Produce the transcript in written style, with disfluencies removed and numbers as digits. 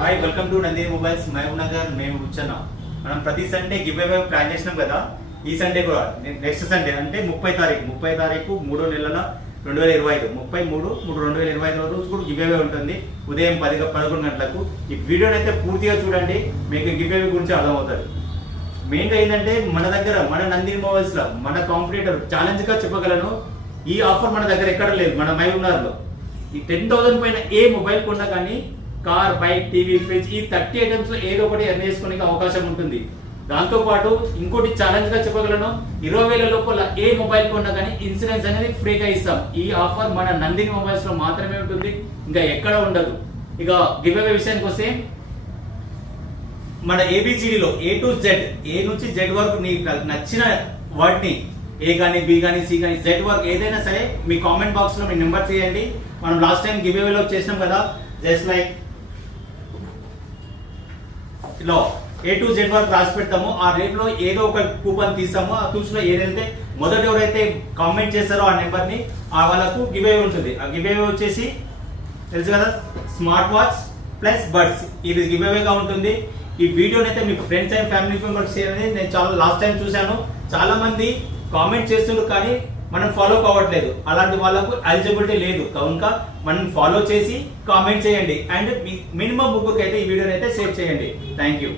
Hi welcome to Nandi mobiles Mahabubnagar. మేము కూర్చున్నాం. మనం ప్రతి సండే గివ్ అవే ప్లాన్ చేసినాం కదా. ఈ సండే కూడా నెక్స్ట్ సండే అంటే 30 తారీఖు 3వ నెల 2025 33/3/2025 రోజు కూడా గివ్ అవే ఉంటుంది. ఉదయం 11 గంటలకు. ఈ వీడియోని అయితే పూర్తిగా చూడండి, మీకు గివ్ అవే గురించి అర్థమవుతుంది. మెయిన్గా ఏంటంటే మన దగ్గర మన నంది మొబైల్స్ లో మన కాంపిటేటర్ ఛాలెంజ్ గా చెప్పగలను, ఈ ఆఫర్ మన దగ్గర ఎక్కడ లేదు. మన మహబూబ్ నగర్ లో ఈ 10,000 పైన ఏ మొబైల్ కొన్నా కానీ కార్, బైక్, టీవీ, ఫ్రిడ్జ్ ఈ 30 ఐటమ్స్ లో ఏదో ఒకటి ఎర్న్ చేసుకునే అవకాశం ఉంటుంది. దాంతో పాటు ఇంకోటి ఛాలెంజ్ గా చెప్పగలను, 20,000 లోపల ఏ మొబైల్ కొన్నా కానీ ఇన్సూరెన్స్ అనేది ఫ్రీగా ఇస్తాం. ఈ ఆఫర్ మన నందిని మొబైల్స్ లో మాత్రమే ఉంటుంది, ఇంకా ఎక్కడ ఉండదు. ఇక గివ్ అవే విషయానికి వస్తే మన ఏబిసిడిలో A to Z, ఏ నుంచి Z వరకు నీకు నచ్చిన వాటిని ఏ కానీ బి కానీ సి కానీ Z వరకు ఏదైనా సరే మీ కామెంట్ బాక్స్ లో మీ నెంబర్ చేయండి. మనం లాస్ట్ టైం గివ్ అవేలో చేసినాం కదా, జస్ట్ లైక్ లో A to Z వరకు రాసి పెడతాము. ఆ రేట్ లో ఏదో ఒక కూపన్ తీస్తాము. ఆ కూర్చులో ఏదైతే మొదట ఎవరైతే కామెంట్ చేస్తారో ఆ నెంబర్ ని ఆ వాళ్ళకు గివ్ అవే ఉంటుంది. ఆ గివ్ అవే వచ్చేసి తెలుసు కదా, స్మార్ట్ వాచ్ ప్లస్ బడ్స్, ఇది గివ్ అవేగా ఉంటుంది. ఈ వీడియోని అయితే మీ ఫ్రెండ్స్ అండ్ ఫ్యామిలీ మెంబర్స్ చేయాలని నేను చాలా లాస్ట్ టైం చూశాను. చాలా మంది కామెంట్ చేస్తున్నారు కానీ మనం ఫాలో కావట్లేదు. అలాంటి వాళ్ళకు ఎలిజిబిలిటీ లేదు కనుక మనం ఫాలో చేసి కామెంట్ చేయండి. అండ్ మినిమం ముగ్గురికి అయితే ఈ వీడియోని అయితే షేర్ చేయండి. Thank you.